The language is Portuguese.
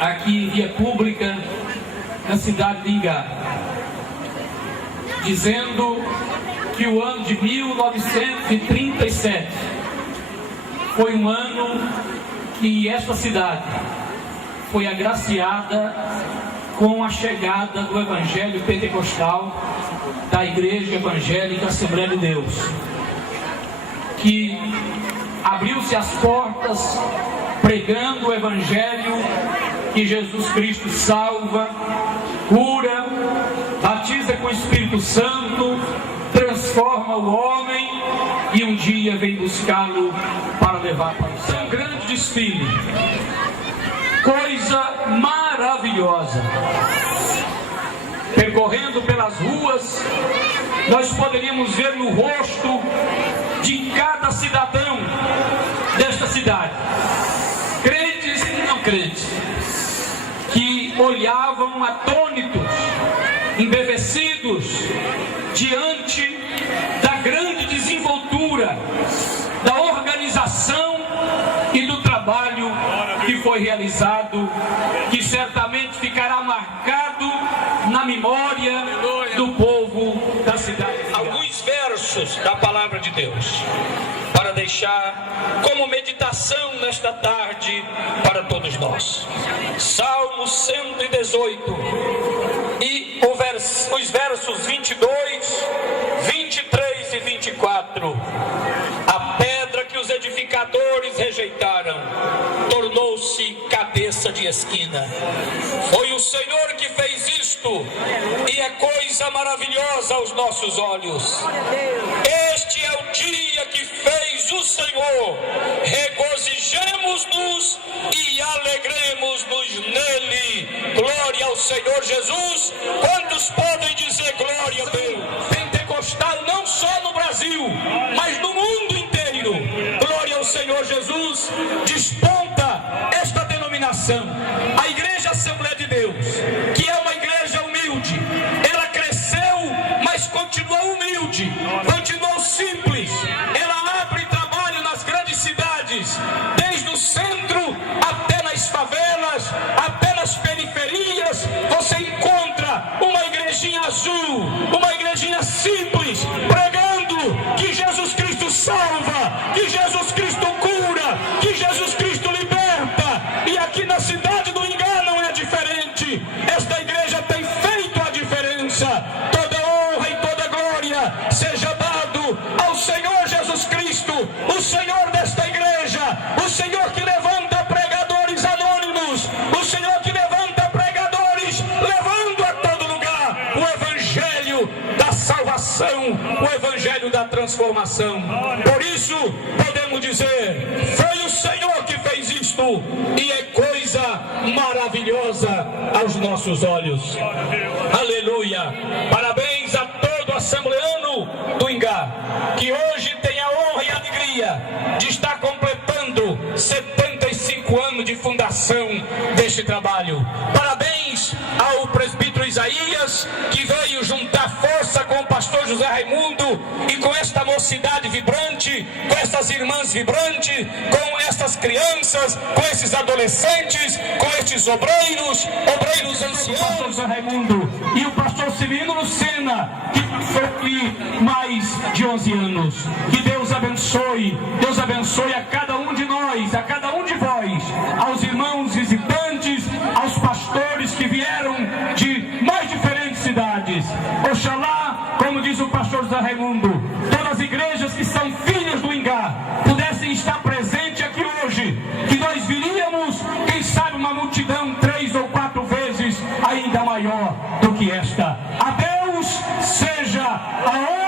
aqui em via pública na cidade de Ingá, dizendo que o ano de 1937 foi um ano que esta cidade foi agraciada com a chegada do Evangelho Pentecostal da Igreja Evangélica Assembleia de Deus, que abriu-se as portas pregando o Evangelho que Jesus Cristo salva, cura, batiza com o Espírito Santo, transforma o homem e um dia vem buscá-lo para levar para o céu. Um grande desfile, coisa maravilhosa. Percorrendo pelas ruas, nós poderíamos ver no rosto de cada cidadão desta cidade, crentes e não crentes, que olhavam atônitos, embevecidos, diante da grande desenvoltura, da organização e do trabalho que foi realizado, que certamente ficará marcado na memória do povo da cidade. Alguns versos da palavra de Deus para deixar como meditação nesta tarde para todos nós. Salmo 118 e os versos 22, 23 e 24. A pedra que os edificadores rejeitaram tornou-se cabeça de esquina. Foi o Senhor que fez isto, e é coisa maravilhosa aos nossos olhos. Este é o dia que fez o Senhor, regozijemo-nos e alegremos-nos nele. Glória ao Senhor Jesus. Quantos podem dizer glória a Deus? Pentecostal não só no Brasil, mas no mundo inteiro. Glória ao Senhor Jesus. Desponta esta denominação, a Igreja Assembleia de Deus, que é uma igreja humilde. Ela cresceu, mas continua humilde, continuou simples. Ela abre trabalho nas grandes cidades, desde o centro até nas favelas, até nas periferias. Você encontra uma igrejinha azul, uma igrejinha simples, pregando que Jesus Cristo salva, que Jesus Cristo cura, que Jesus Cristo liberta. E aqui na cidade do Ingá não é diferente. Esta igreja tem feito a diferença. Toda honra e toda glória seja dado ao Senhor Jesus Cristo, o Senhor desta igreja, o Senhor que levanta pregadores anônimos, o Senhor que levanta pregadores levando a todo lugar o Evangelho da salvação, o Evangelho da transformação. Por isso podemos dizer: foi o Senhor que fez isto, e é coisa maravilhosa aos nossos olhos. Aleluia! Parabéns a todo assembleano do Ingá, que hoje tem a honra e a alegria de estar completando 75 anos de fundação deste trabalho. Parabéns ao presbítero Isaías, que veio juntar força com o pastor José Raimundo e com esta mocidade vibrante, com estas irmãs vibrantes, com estas crianças, com esses adolescentes, com estes obreiros anciãos. O pastor José Raimundo e o pastor Severino Lucena, que passou aqui mais de 11 anos. Que Deus abençoe a cada um de nós, a cada um de vós, aos irmãos visitantes, aos pastores que vieram de mais diferentes cidades. Oxalá, como diz o pastor José Raimundo, todas as igrejas que são filhas do Ingá pudessem estar presentes aqui hoje, que nós viríamos, quem sabe, uma multidão 3 ou 4 vezes ainda maior do que esta. A Deus seja a honra